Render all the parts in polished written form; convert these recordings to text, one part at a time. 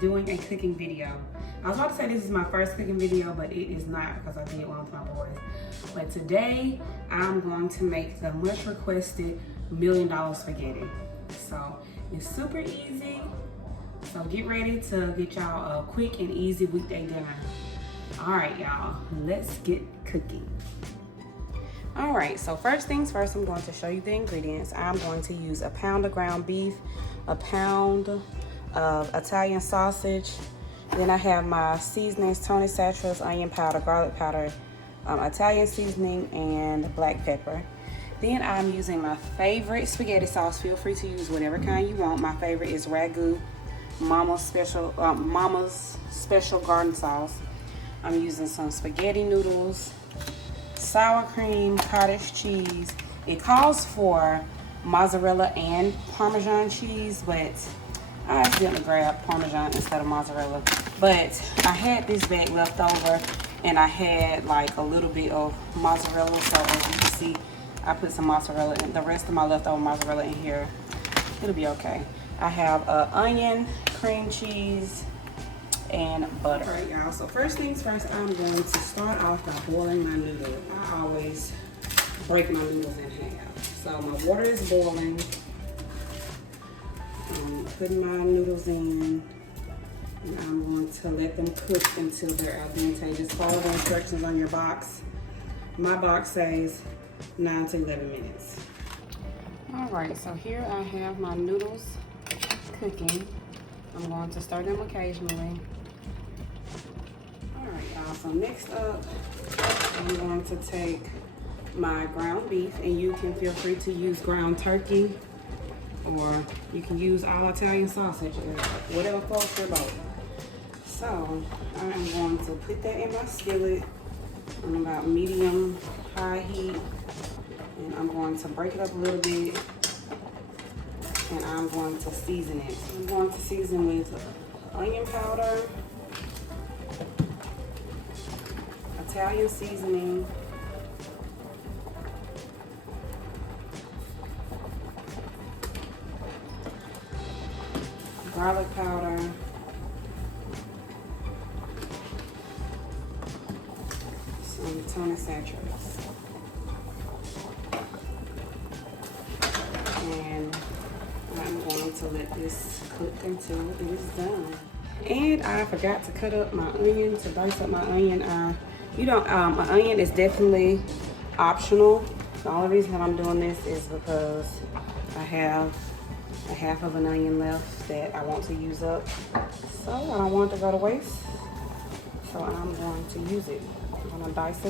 doing a cooking video. I was about to say this is my first cooking video, but it is not because I did one with my boys. But today I'm going to make the much requested $1 million spaghetti. So it's super easy. So get ready to get y'all a quick and easy weekday dinner. All right, y'all, let's get cooking. All right, so first things first, I'm going to show you the ingredients. I'm going to use a pound of ground beef, a pound of Italian sausage. Then I have my seasonings, Tony Satchels, onion powder, garlic powder, Italian seasoning, and black pepper. Then I'm using my favorite spaghetti sauce. Feel free to use whatever kind you want. My favorite is Ragu, Mama's special garden sauce. I'm using some spaghetti noodles, sour cream, cottage cheese. It calls for mozzarella and Parmesan cheese, but I accidentally grabbed Parmesan instead of mozzarella. But I had this bag left over and I had like a little bit of mozzarella. So as you can see, I put some mozzarella in, the rest of my leftover mozzarella in here. It'll be okay. I have onion, cream cheese, and butter. All right, y'all, so first things first, I'm going to start off by boiling my noodles. I always break my noodles in half. So my water is boiling. I'm putting my noodles in, and I'm going to let them cook until they're al dente. Just follow the instructions on your box. My box says 9 to 11 minutes. All right, so here I have my noodles cooking. I'm going to stir them occasionally. All right, y'all, so next up, I'm going to take my ground beef, and you can feel free to use ground turkey, or you can use all Italian sausage, or whatever floats your boat. So I'm going to put that in my skillet on about medium high heat, and I'm going to break it up a little bit, and I'm going to season it. I'm going to season with onion powder, Italian seasoning, garlic powder, some Tony Satchels, and I'm going to let this cook until it is done. And I forgot to cut up my onion, to dice up my onion. An onion is definitely optional. The only reason that I'm doing this is because I have a half of an onion left that I want to use up. So I don't want it to go to waste. So I'm going to use it. I'm gonna dice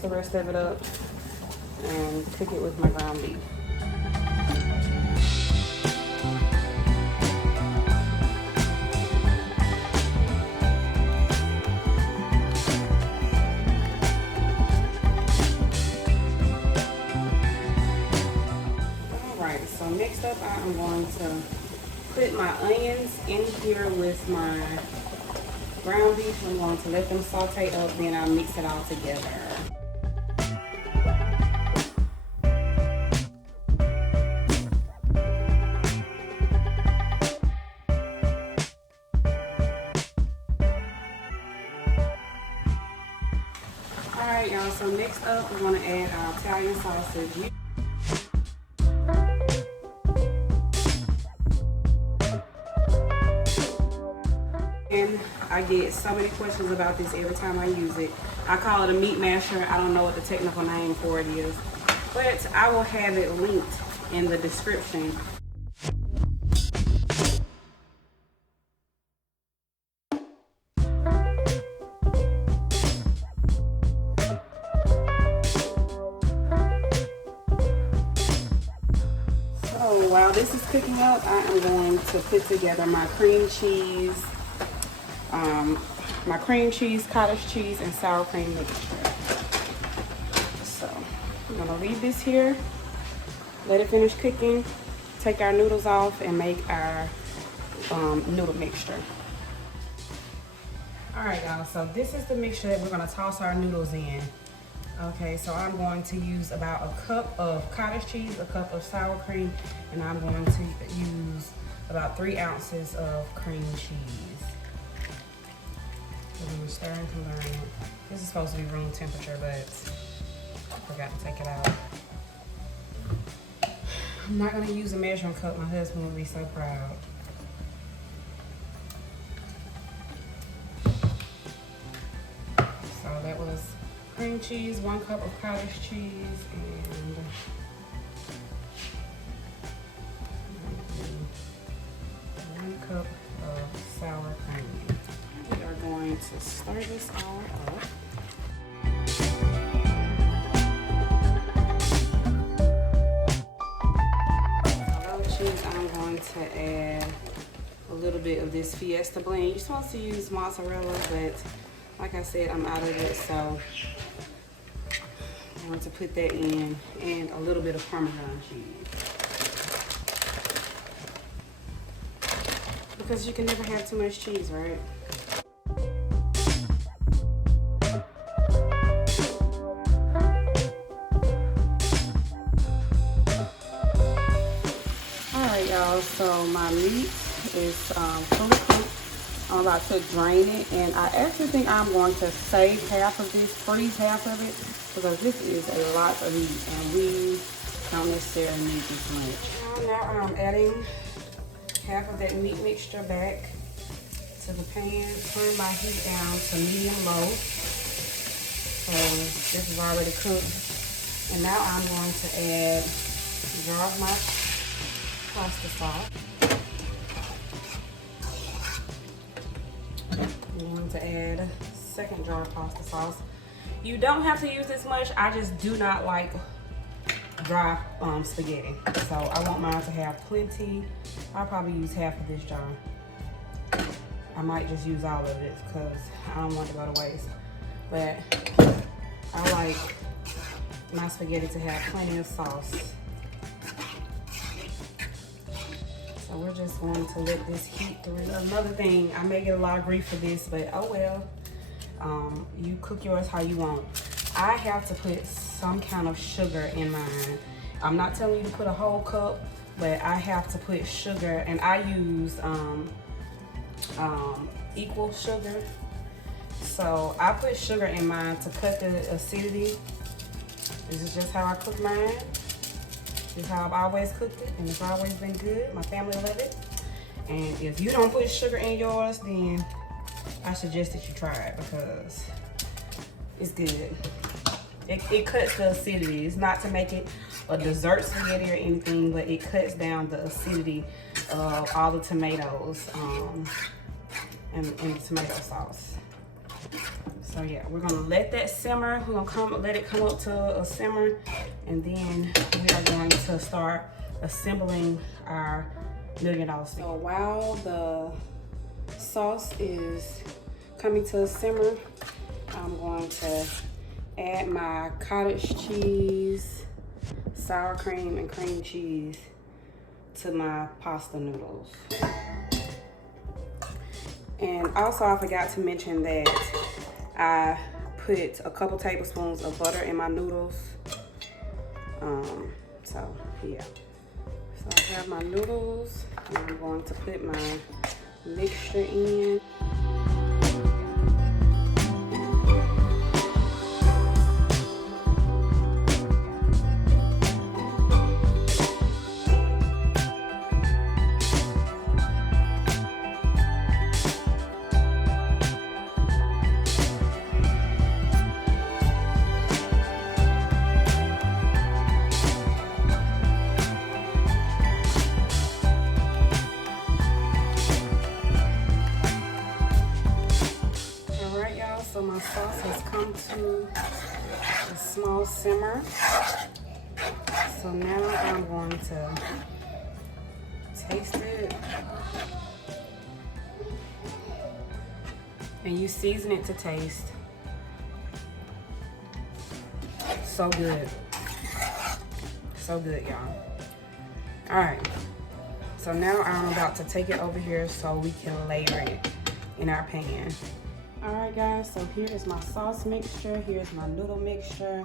the rest of it up, and cook it with my ground beef. So next up, I'm going to put my onions in here with my ground beef. I'm going to let them saute up, then I'll mix it all together. All right, y'all, so next up, we're going to add our Italian sausage. And I get so many questions about this every time I use it. I call it a meat masher. I don't know what the technical name for it is, but I will have it linked in the description. So while this is cooking up, I am going to put together my cream cheese, cottage cheese, and sour cream mixture. So I'm gonna leave this here, let it finish cooking, take our noodles off, and make our noodle mixture. All right, y'all, so this is the mixture that we're gonna toss our noodles in. Okay, so I'm going to use about a cup of cottage cheese, a cup of sour cream, and I'm going to use about 3 ounces of cream cheese. We're going to stir and combine it. This is supposed to be room temperature, but I forgot to take it out. I'm not going to use a measuring cup. My husband would be so proud. So that was cream cheese, 1 cup of cottage cheese, and 1 cup of sour cream. We are going to stir this all up. I'm going to add a little bit of this Fiesta blend. You're supposed to use mozzarella, but like I said, I'm out of it, so I'm going to put that in, and a little bit of Parmesan cheese. Because you can never have too much cheese, right? Alright y'all, so my meat is fully cooked. I'm about to drain it, and I actually think I'm going to save half of this, freeze half of it, because this is a lot of meat and we don't necessarily need this much. Now I'm adding half of that meat mixture back to the pan. Turn my heat down to medium-low. So this is already cooked. And now I'm going to add a jar of my pasta sauce. I'm going to add a 2nd jar of pasta sauce. You don't have to use this much. I just do not like dry spaghetti. So I want mine to have plenty. I'll probably use half of this jar. I might just use all of it because I don't want it to go to waste. But I like my spaghetti to have plenty of sauce. So we're just going to let this heat through. Another thing, I may get a lot of grief for this, but oh well. You cook yours how you want. I have to put some kind of sugar in mine. I'm not telling you to put a whole cup, but I have to put sugar, and I use equal sugar. So I put sugar in mine to cut the acidity. This is just how I cook mine. This is how I've always cooked it, and it's always been good. My family love it. And if you don't put sugar in yours, then I suggest that you try it because it's good. It cuts the acidity. It's not to make it a dessert spaghetti or anything, but it cuts down the acidity of all the tomatoes and the tomato sauce. So yeah, we're gonna let that simmer. We're gonna let it come up to a simmer, and then we are going to start assembling our $1 million spaghetti. So while the sauce is coming to a simmer, I'm going to add my cottage cheese, sour cream, and cream cheese to my pasta noodles. And also I forgot to mention that I put a couple tablespoons of butter in my noodles. So yeah. So I have my noodles, and I'm going to put my mixture in. So my sauce has come to a small simmer. So now I'm going to taste it. And you season it to taste. So good. So good, y'all. All right. So now I'm about to take it over here so we can layer it in our pan. Alright guys, so here is my sauce mixture, here's my noodle mixture,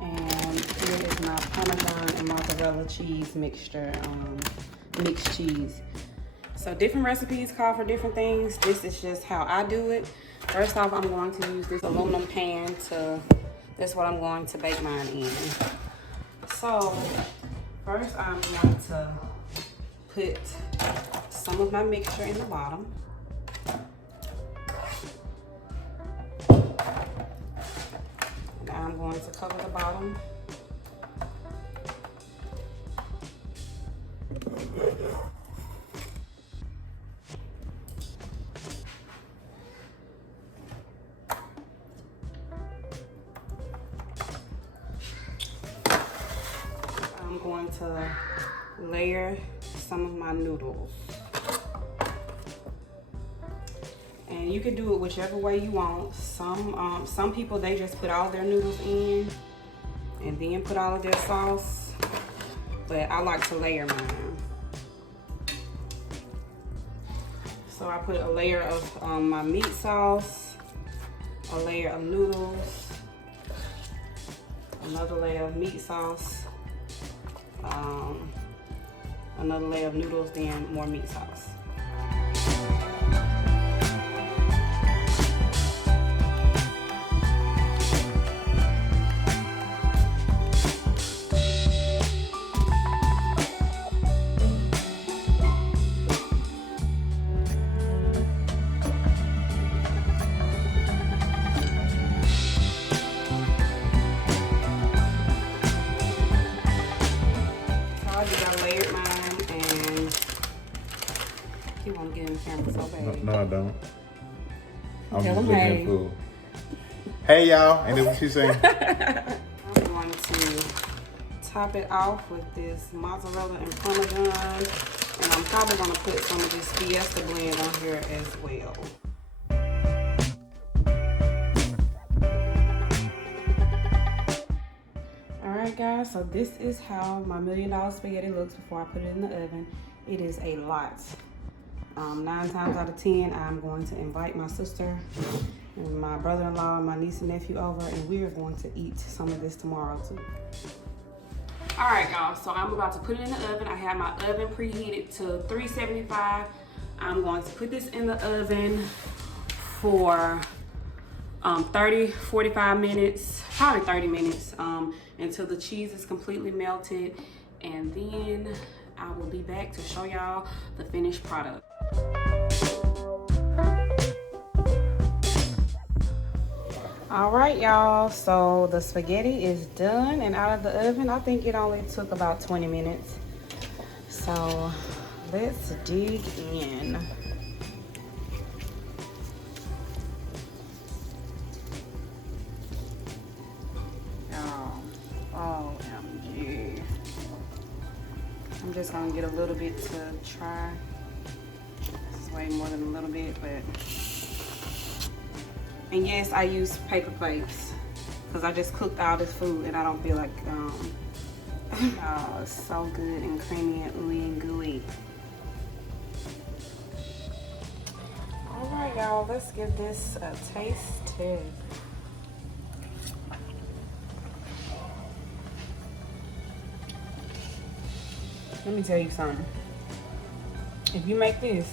and here is my Parmesan and mozzarella cheese mixture, mixed cheese. So different recipes call for different things. This is just how I do it. First off, I'm going to use this aluminum pan that's what I'm going to bake mine in. So first I'm going to put some of my mixture in the bottom. I'm going to cover the bottom. I'm going to layer some of my noodles. And you can do it whichever way you want. Some people, they just put all their noodles in and then put all of their sauce. But I like to layer mine. So I put a layer of my meat sauce, a layer of noodles, another layer of meat sauce, another layer of noodles, then more meat sauce. You want to get in the camera so bad. No, I don't. I'm Tell just them looking hey. at food. Hey, y'all. Ain't that what she's saying? I'm going to top it off with this mozzarella and Parmesan. And I'm probably going to put some of this Fiesta blend on here as well. Alright guys, so this is how my $1 million spaghetti looks before I put it in the oven. It is a lot. 9 times out of 10, I'm going to invite my sister and my brother-in-law and my niece and nephew over, and we are going to eat some of this tomorrow too. All right, y'all, so I'm about to put it in the oven. I have my oven preheated to 375. I'm going to put this in the oven for 45 minutes, probably 30 minutes, until the cheese is completely melted, and then I will be back to show y'all the finished product. All right, y'all, so the spaghetti is done and out of the oven. I think it only took about 20 minutes. So let's dig in. Oh, OMG. I'm just gonna get a little bit to try. It's way more than a little bit, but. And yes, I use paper plates because I just cooked all this food and I don't feel like, oh, it's so good and creamy and ooey and gooey. All right, y'all, let's give this a taste test. Let me tell you something. If you make this,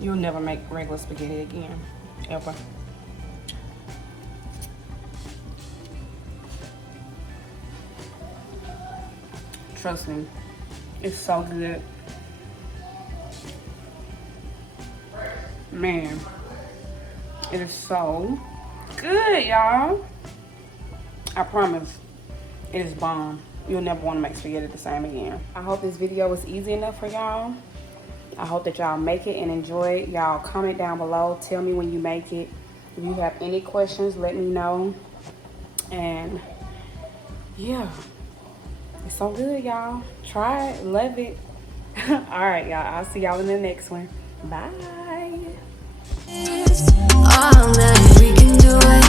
you'll never make regular spaghetti again, ever. Trust me, it's so good. Man, it is so good, y'all. I promise, it is bomb. You'll never want to make spaghetti the same again. I hope this video was easy enough for y'all. I hope that y'all make it and enjoy it. Y'all comment down below. Tell me when you make it. If you have any questions, let me know. And yeah, it's so good, y'all. Try it, love it. All right, y'all, I'll see y'all in the next one. Bye. All night we can do it.